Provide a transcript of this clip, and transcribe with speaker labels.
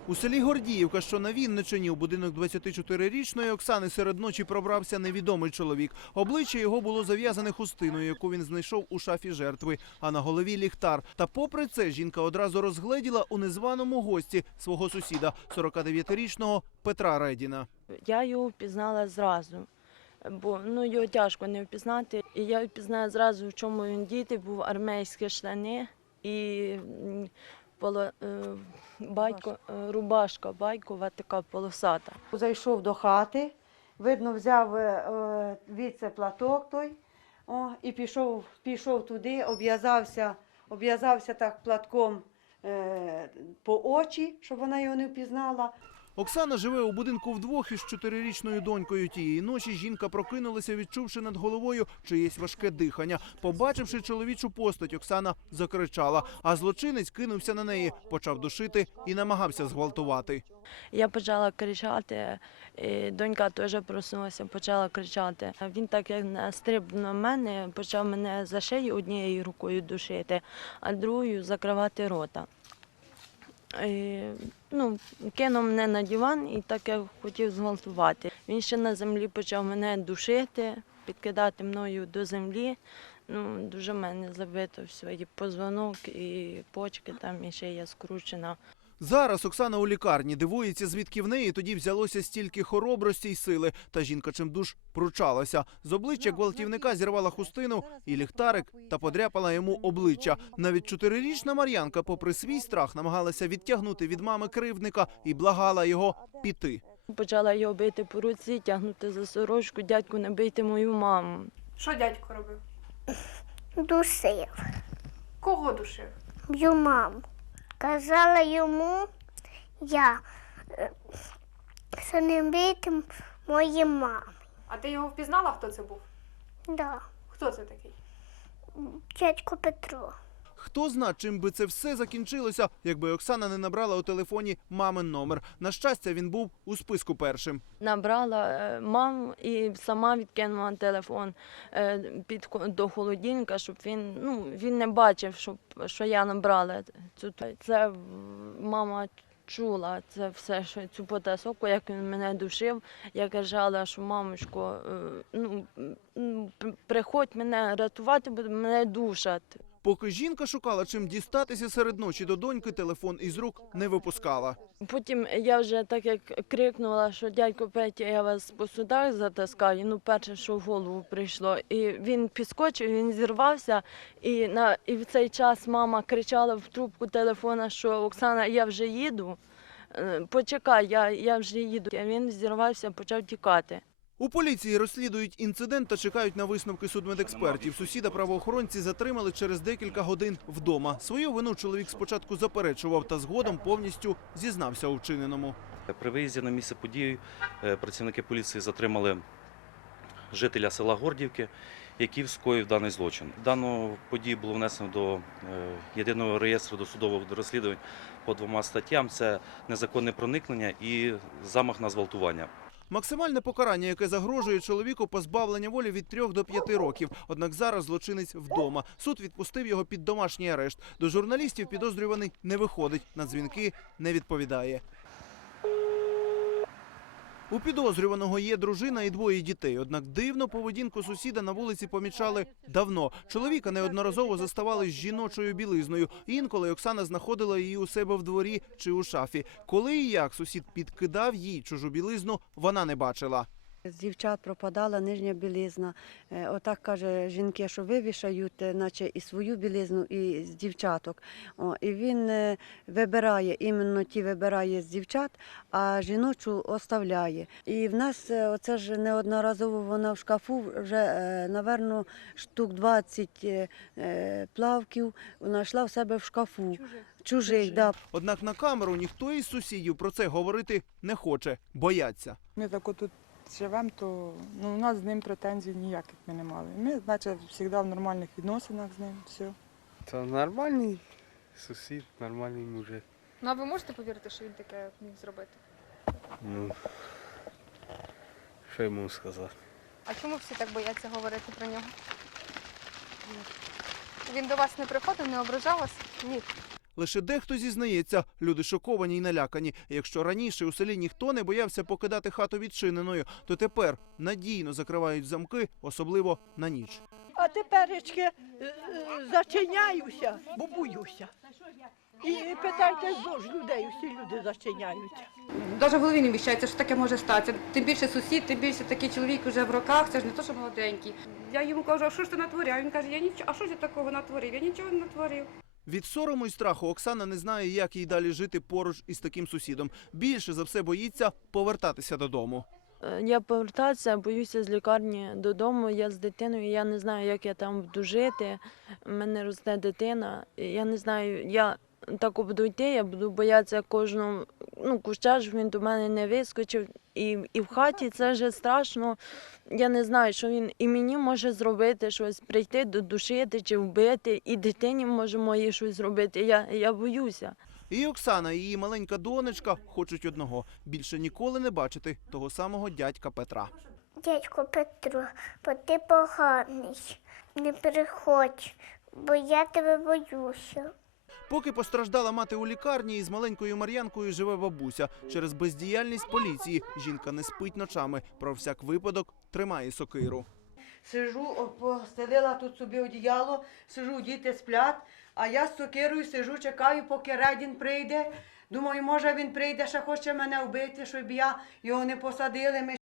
Speaker 1: У селі Гордіївка, що на Вінниччині, у будинок 24-річної Оксани серед ночі пробрався невідомий чоловік. Обличчя його було зав'язане хустиною, яку він знайшов у шафі жертви, а на голові ліхтар. Та попри це жінка одразу розгледіла у незваному гості свого сусіда, 49-річного Петра Редіна.
Speaker 2: Я його впізнала зразу, бо його тяжко не впізнати. І я впізнала зразу, в чому він діти, був армійські штани і рубашка байкова, така полосата.
Speaker 3: Зайшов до хати, видно, взяв звідси платок той і пішов туди, обв'язався так платком по очі, щоб вона його не впізнала.
Speaker 1: Оксана живе у будинку вдвох із 4-річною донькою. Тієї ночі жінка прокинулася, відчувши над головою чиєсь важке дихання. Побачивши чоловічу постать, Оксана закричала, а злочинець кинувся на неї, почав душити і намагався зґвалтувати.
Speaker 2: Я почала кричати, і донька теж проснулася, почала кричати. Він так як настрибнув на мене, почав мене за шию однією рукою душити, а другою закривати рота. Кинув мене на диван і так як хотів зґвалтувати. Він ще на землі почав мене душити, підкидати мною до землі. Дуже в мене забито все, і позвонок, і почки, там і шия скручена.
Speaker 1: Зараз Оксана у лікарні, дивується, звідки в неї тоді взялося стільки хоробрості й сили. Та жінка чимдуж пручалася. З обличчя гвалтівника зірвала хустину і ліхтарик та подряпала йому обличчя. Навіть 4-річна Мар'янка, попри свій страх, намагалася відтягнути від мами кривдника і благала його піти.
Speaker 2: Почала його бити по руці, тягнути за сорочку, дядьку, не бийте мою маму.
Speaker 4: Що дядько робив?
Speaker 5: Душив.
Speaker 4: Кого душив?
Speaker 5: Б'ю маму. Казала йому я, що не бити мої мами.
Speaker 4: А ти його впізнала, хто це був?
Speaker 5: Да.
Speaker 4: Хто це такий?
Speaker 5: Дядько Петро.
Speaker 1: Хто зна, чим би це все закінчилося, якби Оксана не набрала у телефоні мамин номер. На щастя, він був у списку першим.
Speaker 2: Набрала маму і сама відкинула телефон до холодильника, щоб він не бачив, що я набрала. Це мама чула це все, що цю потасовку, як він мене душив. Я казала, що мамочко, приходь мене рятувати, бо мене душать.
Speaker 1: Поки жінка шукала, чим дістатися серед ночі до доньки, телефон із рук не випускала.
Speaker 2: Потім я вже так як крикнула, що дядько Петя, я вас по судах затаскаю, перше, що в голову прийшло. І він підскочив, він зірвався, і в цей час мама кричала в трубку телефона, що Оксана, я вже їду, почекай, я вже їду. А він зірвався, почав тікати.
Speaker 1: У поліції розслідують інцидент та чекають на висновки судмедекспертів. Сусіда правоохоронці затримали через декілька годин вдома. Свою вину чоловік спочатку заперечував та згодом повністю зізнався у вчиненому.
Speaker 6: При виїзді на місце події працівники поліції затримали жителя села Гордіївки, який скоїв даний злочин. Дану подію було внесено до єдиного реєстру досудових розслідувань по 2 статтям. Це незаконне проникнення і замах на зґвалтування.
Speaker 1: Максимальне покарання, яке загрожує чоловіку, позбавлення волі від 3 до 5 років. Однак зараз злочинець вдома. Суд відпустив його під домашній арешт. До журналістів підозрюваний не виходить, на дзвінки не відповідає. У підозрюваного є дружина і 2 дітей. Однак дивну поведінку сусіда на вулиці помічали давно. Чоловіка неодноразово заставали з жіночою білизною. Інколи Оксана знаходила її у себе в дворі чи у шафі. Коли і як сусід підкидав їй чужу білизну, вона не бачила.
Speaker 3: З дівчат пропадала нижня білизна. Отак, каже, жінки, що вивішають, наче і свою білизну, і з дівчаток. І він вибирає, іменно ті вибирає з дівчат, а жіночу оставляє. І в нас, оце ж неодноразово вона в шкафу, вже, напевно, штук 20 плавків знайшла в себе в шкафу. Чужих, да.
Speaker 1: Однак на камеру ніхто із сусідів про це говорити не хоче, бояться.
Speaker 7: Ми так тут живемо, то у нас з ним претензій ніяких ми не мали. Ми, значить, завжди в нормальних відносинах з ним, все.
Speaker 8: Та нормальний сусід, нормальний мужик.
Speaker 4: Ну, а ви можете повірити, що він таке міг зробити?
Speaker 8: Що йому сказати?
Speaker 4: А чому всі так бояться говорити про нього? Він до вас не приходив, не ображав вас?
Speaker 3: Ні.
Speaker 1: Лише дехто зізнається, люди шоковані й налякані. Якщо раніше у селі ніхто не боявся покидати хату відчиненою, то тепер надійно закривають замки, особливо на ніч.
Speaker 9: А теперечки зачиняюся, бо боюся. І питайте зож людей, усі люди зачиняються.
Speaker 10: Навіть в голові не вміщається, що таке може статися. Тим більше сусід, тим більше такий чоловік вже в роках, це ж не то, що молоденький. Я йому кажу, а що ж ти натворив? А він каже, я нічого, а що ж я такого натворив? Я нічого не натворив.
Speaker 1: Від сорому й страху Оксана не знає, як їй далі жити поруч із таким сусідом. Більше за все боїться повертатися додому.
Speaker 2: Я повертатися, боюся з лікарні додому. Я з дитиною, я не знаю, як я там буду жити. У мене росте дитина. Я не знаю, я так буду йти, я буду боятися кожного куща, щоб він до мене не вискочив. І в хаті це вже страшно. Я не знаю, що він і мені може зробити щось, прийти, додушити чи вбити, і дитині може моїй щось зробити. Я боюся.
Speaker 1: І Оксана, і її маленька донечка хочуть одного – більше ніколи не бачити того самого дядька Петра.
Speaker 5: Дядько Петро, бо ти поганий. Не приходь, бо я тебе боюся.
Speaker 1: Поки постраждала мати у лікарні, із маленькою Мар'янкою живе бабуся. Через бездіяльність поліції жінка не спить ночами. Про всяк випадок тримає сокиру.
Speaker 9: Сижу, постелила тут собі одіяло, сижу, діти сплять, а я з сокирою сижу, чекаю, поки Редін прийде. Думаю, може він прийде, ще хоче мене вбити, щоб я його не посадили. Ми